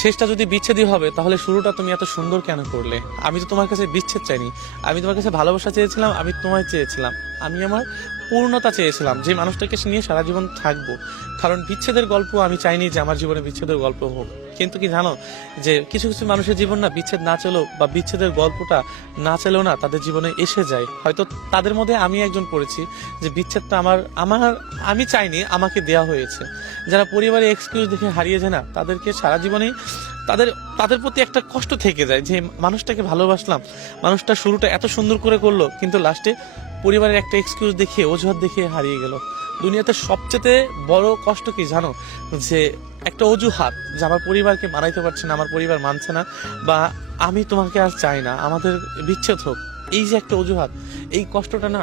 শেষটা যদি বিচ্ছেদই হবে তাহলে শুরুটা তুমি এত সুন্দর কেন করলে? আমি তো তোমার কাছে বিচ্ছেদ চাইনি, আমি তোমার কাছে ভালোবাসা চেয়েছিলাম, আমি তোমায় চেয়েছিলাম, আমি আমার পূর্ণতা চেয়েছিলাম, যে মানুষটাকে নিয়ে সারা জীবন থাকবো। কারণ বিচ্ছেদের গল্প আমি চাইনি যে আমার জীবনে বিচ্ছেদের গল্প হোক। কিন্তু কি জানো, যে কিছু কিছু মানুষের জীবন না বিচ্ছেদ না চলেও বা বিচ্ছেদের গল্পটা না চলেও না তাদের জীবনে এসে যায়। হয়তো তাদের মধ্যে আমি একজন পড়েছি যে বিচ্ছেদটা আমার আমার আমি চাইনি, আমাকে দেয়া হয়েছে। যারা পরিবারে এক্সকিউজ দেখে হারিয়ে যায় না, তাদেরকে সারা জীবনে তাদের তাদের প্রতি একটা কষ্ট থেকে যায় যে মানুষটাকে ভালোবাসলাম, মানুষটা শুরুটা এত সুন্দর করে করলো, কিন্তু লাস্টে পরিবারের একটা এক্সকিউজ দেখে, অজুহাত দেখে হারিয়ে গেল। দুনিয়াতে সবচেয়ে বড় কষ্ট কি জানো, যে একটা অজুহাত, যে আমার পরিবারকে মানাইতে পারছে না, আমার পরিবার মানছে না, বা আমি তোমাকে আর চাই না, আমাদের বিচ্ছেদ হোক, এই যে একটা অজুহাত, এই কষ্টটা না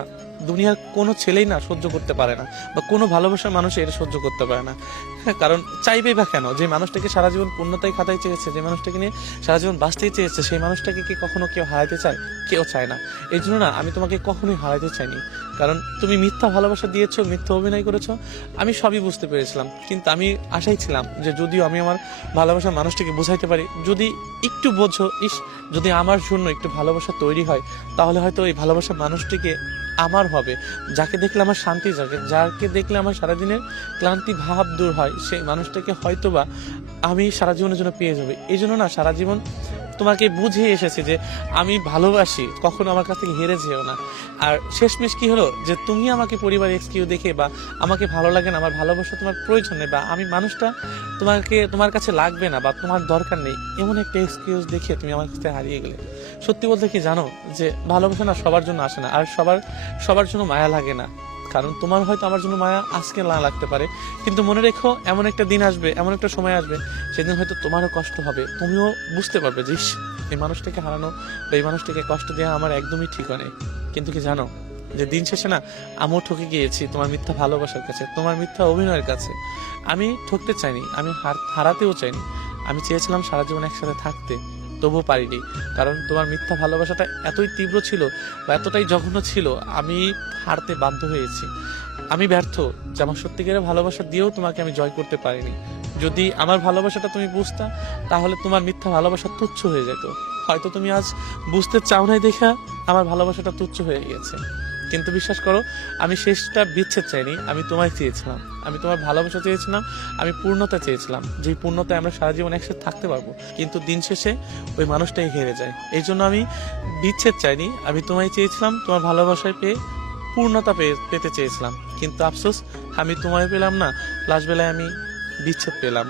দুনিয়ার কোনো ছেলেই না সহ্য করতে পারে না, বা কোনো ভালোবাসার মানুষ এটা সহ্য করতে পারে না। হ্যাঁ, কারণ চাইবেই বা কেন? যে মানুষটাকে সারা জীবন পূর্ণতায় খাতায় চেয়েছে, যে মানুষটাকে নিয়ে সারা জীবন বাঁচতেই চেয়েছে, সেই মানুষটাকে কি কখনো কেউ হারাতে চায়? কেউ চায় না। এই জন্য না আমি তোমাকে কখনোই হারাতে চাইনি। কারণ তুমি মিথ্যা ভালোবাসা দিয়েছো, মিথ্যা অভিনয় করেছো, আমি সবই বুঝতে পেরেছিলাম। কিন্তু আমি আশাই ছিলাম যে যদিও আমি আমার ভালোবাসার মানুষটাকে বোঝাইতে পারি, যদি একটু বোঝো, যদি আমার জন্য একটু ভালোবাসা তৈরি হয়, তাহলে হয়তো এই ভালোবাসার মানুষটিকে আমার হবে, যাকে দেখলে আমার শান্তি জাগে, যাকে দেখলে আমার সারাদিনের ক্লান্তি ভাব দূর হয়, সেই মানুষটাকে হয়তোবা আমি সারা জীবনের জন্য পেয়ে যাবে। এই জন্য না সারা জীবন তোমাকে বুঝিয়ে এসেছি যে আমি ভালোবাসি, কখনো আমার কাছ থেকে হেরে যেও না। আর শেষমেশ কি হলো, যে তুমি আমাকে পরিবার এক্সকিউ দেখে, বা আমাকে ভালো লাগে না, আমার ভালোবাসা তোমার প্রয়োজন নেই, বা আমি মানুষটা তোমার কাছে লাগবে না, বা তোমার দরকার নেই, এমন একটা এক্সকিউজ দেখে তুমি আমার কাছে হারিয়ে গেলে। সত্যি বলতে কি জানো, যে ভালোবাসা না সবার জন্য আসে না, আর সবার জন্য মায়া লাগে না। কারণ তোমার হয়তো আমার জন্য মায়া আজকে না লাগতে পারে, কিন্তু মনে রেখো, এমন একটা দিন আসবে, এমন একটা সময় আসবে, সেদিন হয়তো তোমারও কষ্ট হবে, তুমিও বুঝতে পারবে যে ইস, এই মানুষটাকে হারানো বা এই মানুষটাকে কষ্ট দেওয়া আমার একদমই ঠিক নেই। কিন্তু কি জানো, যে দিন শেষে না আমিও ঠকে গিয়েছি তোমার মিথ্যা ভালোবাসার কাছে, তোমার মিথ্যা অভিনয়ের কাছে। আমি ঠকতে চাইনি, আমি হারাতেও চাইনি। আমি চেয়েছিলাম সারা জীবন একসাথে থাকতে, তবুও পারিনি। কারণ তোমার মিথ্যা ভালোবাসাটা এতই তীব্র ছিল, বা এতটাই জঘন্য ছিল, আমি হারতে বাধ্য হয়েছি। আমি ব্যর্থ যে আমার সত্যিকারের ভালোবাসা দিয়েও তোমাকে আমি জয় করতে পারিনি। যদি আমার ভালোবাসাটা তুমি বুঝতা, তাহলে তোমার মিথ্যা ভালোবাসা তুচ্ছ হয়ে যেত। হয়তো তুমি আজ বুঝতে চাও নাই দেখা আমার ভালোবাসাটা তুচ্ছ হয়ে গেছে। কিন্তু বিশ্বাস করো, আমি শেষটা বিচ্ছেদ চাইনি, আমি তোমায় চেয়েছিলাম, আমি তোমার ভালোবাসা চেয়েছিলাম, আমি পূর্ণতা চেয়েছিলাম, যে পূর্ণতায় আমরা সারা জীবন একসাথে থাকতে পারবো। কিন্তু দিন শেষে ওই মানুষটাই হেরে যায়। এই জন্য আমি বিচ্ছেদ চাইনি, আমি তোমায় চেয়েছিলাম, তোমার ভালোবাসায় পেয়ে পূর্ণতা পেতে চেয়েছিলাম। কিন্তু আফসোস, আমি তোমায় পেলাম না, লাস্ট বেলায় আমি বিচ্ছেদ পেলাম।